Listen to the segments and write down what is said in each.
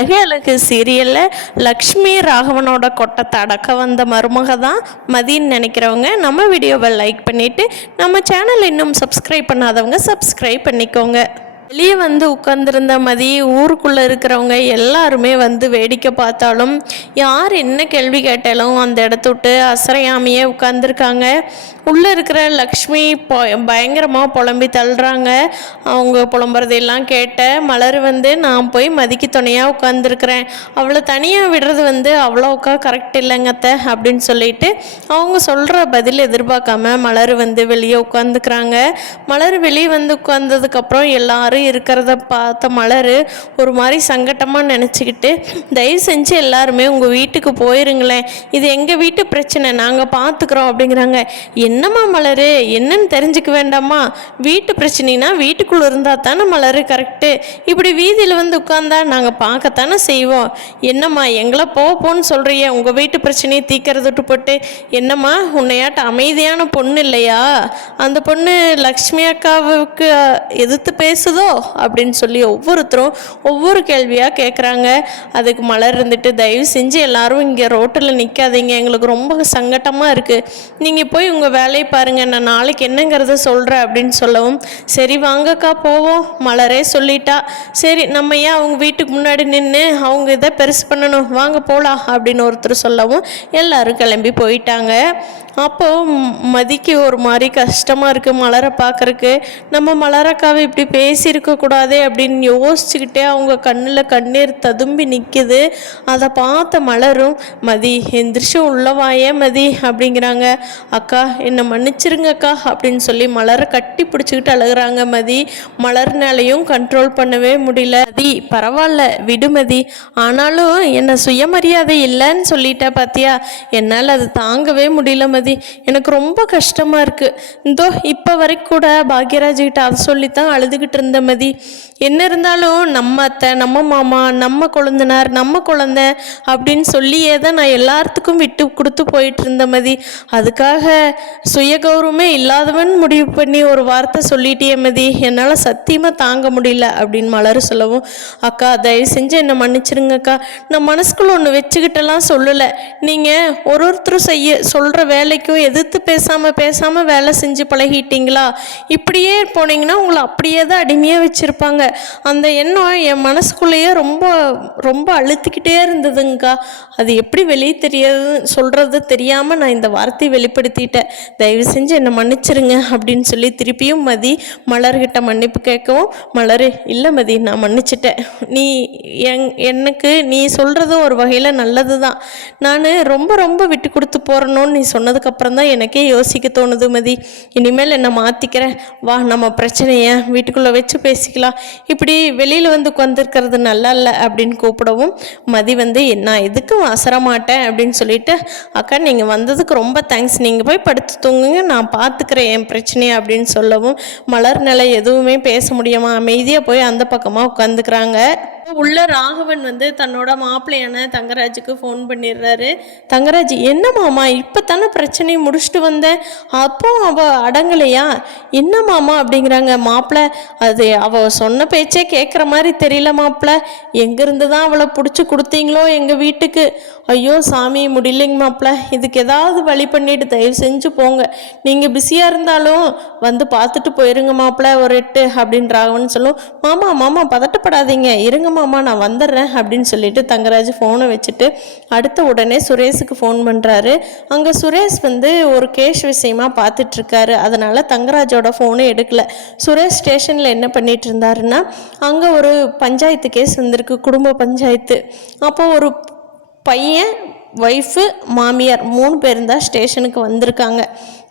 அழகே அழகு சீரியலில் லக்ஷ்மி ராகவனோட கொட்டத்தை அடக்க வந்த மருமக தான் மதின்னு நினைக்கிறவங்க நம்ம வீடியோவை லைக் பண்ணிவிட்டு நம்ம சேனல் இன்னும் சப்ஸ்கிரைப் பண்ணாதவங்க சப்ஸ்கிரைப் பண்ணிக்கோங்க. வெளியே வந்து உட்காந்துருந்த மதி ஊருக்குள்ளே இருக்கிறவங்க எல்லாருமே வந்து வேடிக்கை பார்த்தாலும் யார் என்ன கேள்வி கேட்டாலும் அந்த இடத்த விட்டு அசரையாமையே உட்காந்துருக்காங்க. உள்ளே இருக்கிற லக்ஷ்மி பயங்கரமாக புலம்பி தள்ளுறாங்க. அவங்க புலம்புறதெல்லாம் கேட்ட மலர் வந்து நான் போய் மதிக்கு துணையாக உட்காந்துருக்குறேன், அவளை தனியாக விடுறது வந்து அவ்வளோக்கா கரெக்ட் இல்லைங்கத்த அப்படின்னு சொல்லிட்டு அவங்க சொல்கிற பதில் எதிர்பார்க்காம மலர் வந்து வெளியே உட்காந்துக்கிறாங்க. மலர் வெளியே வந்து உட்காந்ததுக்கப்புறம் எல்லாரும் இருக்கிறத பார்த்த மலர் ஒரு மாதிரி சங்கட்டமாக நினச்சிக்கிட்டு தயவு செஞ்சு எல்லாருமே உங்கள் வீட்டுக்கு போயிருங்களேன், இது எங்கள் வீட்டு பிரச்சனை, நாங்கள் பார்த்துக்குறோம் அப்படிங்கிறாங்க. என்னம்மா மலர், என்னன்னு தெரிஞ்சுக்க வேண்டாமா? வீட்டு பிரச்சனைனா வீட்டுக்குள்ளே இருந்தால் தானே மலர் கரெக்டு, இப்படி வீதியில் வந்து உட்காந்தா நாங்கள் பார்க்கத்தானே செய்வோம். என்னம்மா எங்களை போன்னு சொல்கிறிய, உங்கள் வீட்டு பிரச்சனையை தீக்கிறது விட்டு போட்டு என்னம்மா உன்னையாட்ட அமைதியான பொண்ணு இல்லையா? அந்த பொண்ணு லக்ஷ்மி அக்காவுக்கு எதிர்த்து பேசுதோ அப்படின்னு சொல்லி ஒவ்வொருத்தரும் ஒவ்வொரு கேள்வியாக கேட்குறாங்க. அதுக்கு மலர் இருந்துட்டு தயவு செஞ்சு எல்லாரும் இங்கே ரோட்டில் நிற்காதீங்க, எங்களுக்கு ரொம்ப சங்கட்டமாக இருக்குது, நீங்கள் போய் உங்கள் வேலையை பாருங்கள், நான் நாளைக்கு என்னங்கிறத சொல்கிறேன் அப்படின்னு சொல்லவும் சரி வாங்கக்கா போவோம், மலரே சொல்லிட்டா, சரி நம்ம ஏன் அவங்க வீட்டுக்கு முன்னாடி நின்று அவங்க இதை பெருசு பண்ணணும், வாங்க போகலாம் அப்படின்னு ஒருத்தர் சொல்லவும் எல்லாரும் கிளம்பி போயிட்டாங்க. அப்போது மதிக்கு ஒரு மாதிரி கஷ்டமாக இருக்குது மலரை பார்க்குறக்கு. நம்ம மலரக்காவை இப்படி பேசியிருக்கக்கூடாதே அப்படின்னு யோசிச்சுக்கிட்டே அவங்க கண்ணில் கண்ணீர் ததும்பி நிற்கிது. அதை பார்த்த மலரும் மதி எந்திரிச்சு உள்ளவாயே மதி அப்படிங்கிறாங்க. அக்கா என்னை மன்னிச்சிருங்க அக்கா அப்படின்னு சொல்லி மலரை கட்டி பிடிச்சிக்கிட்டு அழுகிறாங்க. மதி மலர்னாலையும் கண்ட்ரோல் பண்ணவே முடியல. மதி பரவாயில்ல விடுமதி, ஆனாலும் என்னை சுயமரியாதை இல்லைன்னு சொல்லிட்டா பார்த்தியா, என்னால் அது தாங்கவே முடியல மதி, எனக்கு ரொம்ப கஷ்டமாக இருக்குது. இந்தோ இப்போ வரைக்கும் கூட பாக்யராஜ்கிட்ட அதை சொல்லித்தான் அழுதுகிட்டு இருந்த மதி. என்ன இருந்தாலும் நம்ம அத்தை, நம்ம மாமா, நம்ம கொழுந்தனார், நம்ம குழந்தை அப்படின்னு சொல்லியே தான் நான் எல்லாத்துக்கும் விட்டு கொடுத்து போயிட்டு இருந்த மதி. அதுக்காக சுய கௌரவமே இல்லாதவன் முடிவு பண்ணி ஒரு வார்த்தை சொல்லிட்டே மதி, என்னால் சத்தியமாக தாங்க முடியல அப்படின்னு மலர் சொல்லவும் அக்கா தயவு செஞ்சு என்னை மன்னிச்சிருங்கக்கா, நான் மனசுக்குள்ள ஒன்று வச்சுக்கிட்டெல்லாம் சொல்லலை, நீங்கள் ஒருத்தரும் சொல்கிற வேலைக்கும் எதிர்த்து பேசாமல் வேலை செஞ்சு பழகிட்டீங்களா, இப்படியே போனீங்கன்னா உங்களை அப்படியே தான் அடிமையாக வச்சுருப்பாங்க. அந்த எண்ணம் என் மனசுக்குள்ளேயே ரொம்ப ரொம்ப அழுத்திக்கிட்டே இருந்ததுங்கக்கா, அது எப்படி வெளியே சொல்கிறது தெரியாமல் நான் இந்த வார்த்தையை வெளிப்படுத்திட்டேன், தயவு செஞ்சு என்னை மன்னிச்சிருங்க அப்படின்னு சொல்லி திருப்பியும் மதி மலர்கிட்ட மன்னிப்பு கேட்கவும் மலர் இல்லை மதி நான் மன்னிச்சிட்டேன், நீ எனக்கு நீ சொல்கிறதும் ஒரு வகையில் நல்லது தான், நான் ரொம்ப ரொம்ப விட்டு கொடுத்து போகிறணும்னு நீ சொன்னதுக்கப்புறம் தான் எனக்கே யோசிக்க தோணுது மதி, இனிமேல் என்னை மாற்றிக்கிறேன், வா நம்ம பிரச்சனையை வீட்டுக்குள்ளே வச்சு பேசிக்கலாம், இப்படி வெளியில் வந்து உட்காந்துருக்கிறது நல்லா இல்லை அப்படின்னு கூப்பிடவும் மதி வந்து நான் எதுக்கும் அசர மாட்டேன் அப்படின்னு சொல்லிட்டு அக்கா நீங்கள் வந்ததுக்கு ரொம்ப தேங்க்ஸ், நீங்கள் போய் படுத்து தூங்குங்க, நான் பார்த்துக்கிறேன் என் பிரச்சனையை அப்படின்னு சொல்லவும் மலர் நிலை எதுவுமே பேச முடியாமல் அமைதியாக போய் அந்த பக்கமாக உட்காந்துக்கிறாங்க. உள்ள ராகவன் வந்து தன்னோட மாப்பிள்ளையான தங்கராஜுக்கு ஃபோன் பண்ணிடுறாரு. தங்கராஜ் என்ன மாமா இப்போ தானே பிரச்சனையை முடிச்சுட்டு வந்தேன், அப்போ அவள் அடங்கலையா, என்ன மாமா அப்படிங்கிறாங்க. மாப்பிள்ளை அது அவள் சொன்ன பேச்சே கேட்குற மாதிரி தெரியல மாப்பிள்ளை, எங்கேருந்து தான் அவளை பிடிச்சி கொடுத்தீங்களோ எங்கள் வீட்டுக்கு, ஐயோ சாமி முடியலைங்க மாப்பிள்ளை, இதுக்கு ஏதாவது வழி பண்ணிட்டு தயவு செஞ்சு போங்க, நீங்கள் பிஸியாக இருந்தாலும் வந்து பார்த்துட்டு போயிருங்க மாப்பிள்ளை ஒரு 8 அப்படின்னு ராகவன் சொல்லும். மாமா மாமா பதட்டப்படாதீங்க இருங்க மாமா நான் வந்துடுறேன் அப்படின்னு சொல்லிட்டு தங்கராஜ் ஃபோனை வச்சுட்டு அடுத்த உடனே சுரேஷுக்கு ஃபோன் பண்ணுறாரு. அங்கே சுரேஷ் வந்து ஒரு கேஸ் விஷயமா பார்த்துட்ருக்காரு, அதனால் தங்கராஜோட ஃபோனை எடுக்கல. சுரேஷ் ஸ்டேஷனில் என்ன பண்ணிட்டு இருந்தாருன்னா அங்கே ஒரு பஞ்சாயத்து கேஸ் வந்திருக்கு, குடும்ப பஞ்சாயத்து. அப்போ ஒரு பையன் ஒய்ஃபு மாமியார் 3 பேர் தான் ஸ்டேஷனுக்கு வந்திருக்காங்க.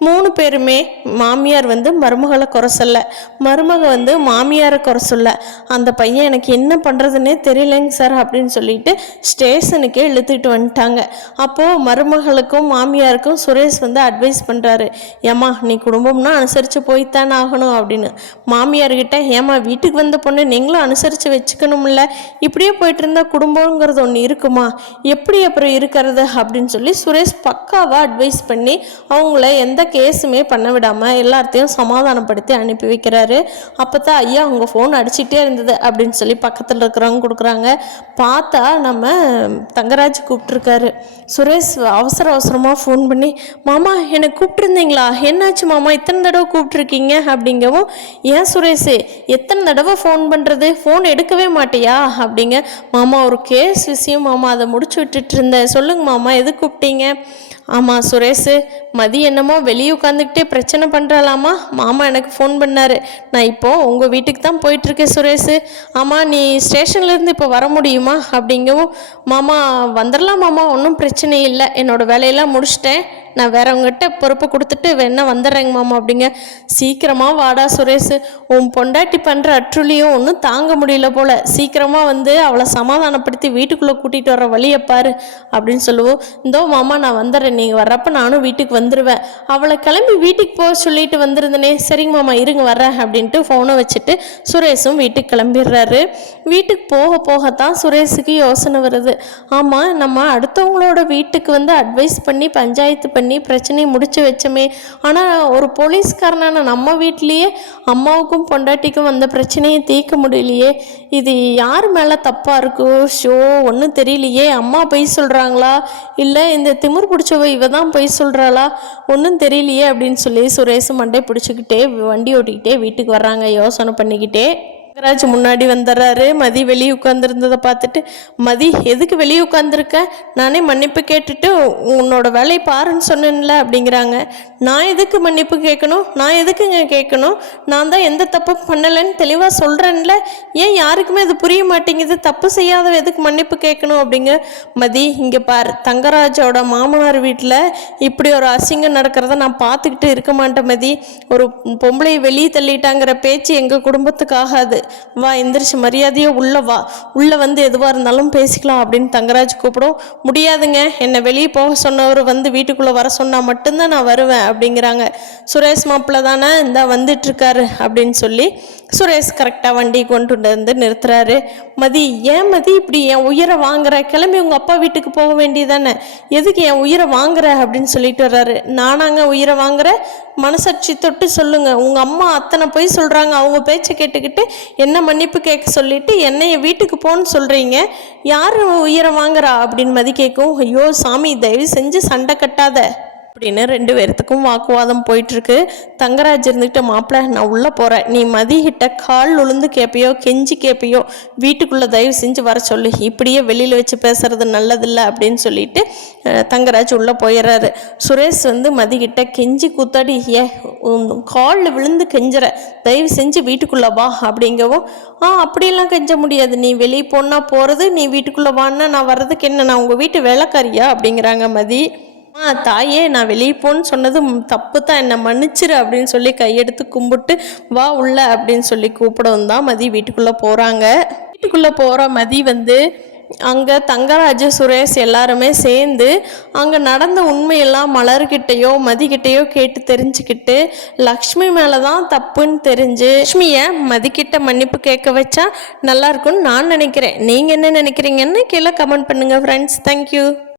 3 பேருமே மாமியார் வந்து மருமகளை குறை சொல்ல, மருமக வந்து மாமியாரை குறை சொல்ல, அந்த பையன் எனக்கு என்ன பண்ணுறதுன்னே தெரியலைங்க சார் அப்படின்னு சொல்லிட்டு ஸ்டேஷனுக்கே இழுத்துக்கிட்டு வந்துட்டாங்க. அப்போது மருமகளுக்கும் மாமியாருக்கும் சுரேஷ் வந்து அட்வைஸ் பண்ணுறாரு, ஏம்மா நீ குடும்பம்னா அனுசரித்து போய்த்தானே ஆகணும் அப்படின்னு. மாமியார்கிட்ட ஏம்மா வீட்டுக்கு வந்த பொண்ணு நீங்களும் அனுசரித்து வச்சுக்கணும்ல, இப்படியே போயிட்டு இருந்தால் குடும்பங்கிறது ஒன்று இருக்குமா, எப்படி அப்புறம் இருக்கிறது அப்படின்னு சொல்லி சுரேஷ் பக்காவாக அட்வைஸ் பண்ணி அவங்கள எந்த கேஸுமே பண்ண விடாமல் எல்லாத்தையும் சமாதானப்படுத்தி அனுப்பி வைக்கிறாரு. அப்போ தான் ஐயா உங்கள் ஃபோன் அடிச்சிட்டே இருந்தது அப்படின்னு சொல்லி பக்கத்தில் இருக்கிறவங்க கொடுக்குறாங்க. பார்த்தா நம்ம தங்கராஜ் கூப்பிட்ருக்காரு. சுரேஷ் அவசரமாக ஃபோன் பண்ணி, மாமா என்னை கூப்பிட்டுருந்தீங்களா, என்னாச்சு மாமா இத்தனை தடவை கூப்பிட்ருக்கீங்க அப்படிங்கவும், ஏன் சுரேஷ் எத்தனை தடவை ஃபோன் பண்ணுறது, ஃபோன் எடுக்கவே மாட்டியா அப்படிங்க. மாமா ஒரு கேஸ் விஷயம் மாமா, அதை முடிச்சு விட்டுட்டு இருந்தேன், சொல்லுங்க மாமா எது கூப்பிட்டீங்க. ஆமாம் சுரேஷ், மதி என்னமோ வெளியே உட்காந்துக்கிட்டே பிரச்சனை பண்ணுறாளாமா, மாமா எனக்கு ஃபோன் பண்ணார், நான் இப்போது உங்கள் வீட்டுக்கு தான் போயிட்டுருக்கேன் சுரேஷ். ஆமாம் நீ ஸ்டேஷன்லேருந்து இப்போ வர முடியுமா அப்படிங்கவும், மாமா வந்துடலாம் மாமா, ஒன்றும் பிரச்சனை இல்லை, என்னோடய வேலையெல்லாம் முடிச்சிட்டேன், நான் வேறவங்ககிட்ட பொறுப்பு கொடுத்துட்டு வேணா வந்துடுறேங்க மாமா அப்படிங்க. சீக்கிரமாக வாடா சுரேஷ், உன் பொண்டாட்டி பண்ணுற அற்றுலியும் ஒன்றும் தாங்க முடியல போல், சீக்கிரமாக வந்து அவளை சமாதானப்படுத்தி வீட்டுக்குள்ளே கூட்டிகிட்டு வர வழியை பாரு அப்படின்னு சொல்லுவோம். இந்தோ மாமா நான் வந்துடுறேன், நீங்கள் வர்றப்ப நானும் வீட்டுக்கு வந்துடுவேன், அவளை கிளம்பி வீட்டுக்கு போக சொல்லிட்டு வந்துருந்தனே, சரிங்க மாமா இருங்க வர்றேன் அப்படின்ட்டு ஃபோனை வச்சுட்டு சுரேஷும் வீட்டுக்கு கிளம்பிடுறாரு. வீட்டுக்கு போகத்தான் சுரேஷுக்கு யோசனை வருது. ஆமாம் நம்ம அடுத்தவங்களோட வீட்டுக்கு வந்து அட்வைஸ் பண்ணி பஞ்சாயத்து பண்ணி பிரச்சனையை முடிச்சு வச்சோமே, ஆனால் ஒரு போலீஸ்காரனான நம்ம வீட்லேயே அம்மாவுக்கும் பொண்டாட்டிக்கும் அந்த பிரச்சனையை தீர்க்க முடியலையே, இது யார் மேலே தப்பாக இருக்கு, ஷோ ஒன்றும் தெரியலையே, அம்மா பொய் சொல்கிறாங்களா இல்லை இந்த திமிர் பிடிச்சவ இவ தான் பொய் சொல்கிறாளா ஒன்றும் தெரியலையே அப்படின்னு சொல்லி சுரேஷ் மண்டை பிடிச்சிக்கிட்டே வண்டி ஓட்டிக்கிட்டே வீட்டுக்கு வர்றாங்க யோசனை பண்ணிக்கிட்டே. தங்கராஜ் முன்னாடி வந்துடுறாரு. மதி வெளியே உட்காந்துருந்ததை பார்த்துட்டு, மதி எதுக்கு வெளியே உட்காந்துருக்க, நானே மன்னிப்பு கேட்டுட்டு உன்னோட வேலையை பாருன்னு சொன்னேன்ல அப்படிங்கிறாங்க. நான் எதுக்கு மன்னிப்பு கேட்கணும், நான் எதுக்குங்க கேட்கணும், நான் தான் எந்த தப்பும் பண்ணலைன்னு தெளிவாக சொல்கிறேன்ல, ஏன் யாருக்குமே அது புரிய மாட்டேங்குது, தப்பு செய்யாத எதுக்கு மன்னிப்பு கேட்கணும் அப்படிங்க. மதி இங்கே பார், தங்கராஜோட மாமனார் வீட்டில் இப்படி ஒரு அசிங்கம் நடக்கிறத நான் பார்த்துக்கிட்டு இருக்க மாட்டேன் மதி, ஒரு பொம்பளையை வெளியே தள்ளிட்டாங்கிற பேச்சு எங்கள் குடும்பத்துக்கு ஆகாது, வா எந்திரிச்சு மரியாதையோ உள்ள வா, உள்ள வந்து எதுவாக இருந்தாலும் பேசிக்கலாம் அப்படின்னு தங்கராஜ் கூப்பிடும். முடியாதுங்க, என்னை வெளியே போக சொன்னவர் வந்து வீட்டுக்குள்ளே வர சொன்னால் மட்டும்தான் நான் வருவேன் அப்படிங்கிறாங்க. சுரேஷ் மாப்பிள்ள தானே இந்த வந்துட்டுருக்காரு அப்படின்னு சொல்லி சுரேஷ் கரெக்டாக வண்டி கொண்டு வந்து நிறுத்துறாரு. மதி ஏன் மதி இப்படி என் உயிரை வாங்குற, கிளம்பி உங்கள் அப்பா வீட்டுக்கு போக வேண்டியதானே, எதுக்கு என் உயிரை வாங்குற அப்படின்னு சொல்லிட்டு வர்றாரு. நானாங்க உயிரை வாங்குற, மனசாட்சி தொட்டு சொல்லுங்க, உங்கள் அம்மா அத்தனை போய் சொல்கிறாங்க, அவங்க பேச்சை கேட்டுக்கிட்டு என்ன மன்னிப்பு கேட்க சொல்லிட்டு என்னைய வீட்டுக்கு போன்னு சொல்கிறீங்க, யார் உயிரை வாங்குறா அப்படின்னு மதி கேட்கும். ஐயோ சாமி தயவு செஞ்சு சண்டை கட்டாத அப்படின்னு ரெண்டு பேர்த்துக்கும் வாக்குவாதம் போயிட்டுருக்கு. தங்கராஜ் இருந்துக்கிட்ட, மாப்பிள்ள நான் உள்ளே போகிறேன், நீ மதிக்கிட்ட கால் உளுந்து கேட்பையோ கெஞ்சி கேட்பையோ வீட்டுக்குள்ளே தயவு செஞ்சு வர சொல்லு, இப்படியே வெளியில் வச்சு பேசுறது நல்லதில்லை அப்படின்னு சொல்லிட்டு தங்கராஜ் உள்ளே போயிடுறாரு. சுரேஷ் வந்து மதிக்கிட்ட கெஞ்சி கூத்தாடி, காலில் விழுந்து கெஞ்சுற, தயவு செஞ்சு வீட்டுக்குள்ளே வா அப்படிங்கவும், அப்படியெல்லாம் கெஞ்ச முடியாது, நீ வெளியே போனா போகிறது, நீ வீட்டுக்குள்ளே வான்னா நான் வர்றதுக்கு என்ன, நான் உங்கள் வீட்டு வேலைக்காரியா அப்படிங்கிறாங்க மதி. தாயே நான் வெளியே போன்னு சொன்னது தப்பு தான், என்னை மன்னிச்சிரு அப்படின்னு சொல்லி கையெடுத்து கும்பிட்டு வா உள்ள அப்படின்னு சொல்லி கூப்பிடவும் தான் மதி வீட்டுக்குள்ளே போகிறாங்க. வீட்டுக்குள்ளே போகிற மதி வந்து அங்கே தங்கராஜ் சுரேஷ் எல்லாருமே சேர்ந்து அங்கே நடந்த உண்மையெல்லாம் மலர்கிட்டையோ மதிக்கிட்டையோ கேட்டு தெரிஞ்சுக்கிட்டு லக்ஷ்மி மேலே தான் தப்புன்னு தெரிஞ்சு லக்ஷ்மியை மதிக்கிட்ட மன்னிப்பு கேட்க வச்சா நல்லா இருக்கும்னு நான் நினைக்கிறேன். நீங்கள் என்ன நினைக்கிறீங்கன்னு கீழே கமெண்ட் பண்ணுங்கள் ஃப்ரெண்ட்ஸ். தேங்க்யூ.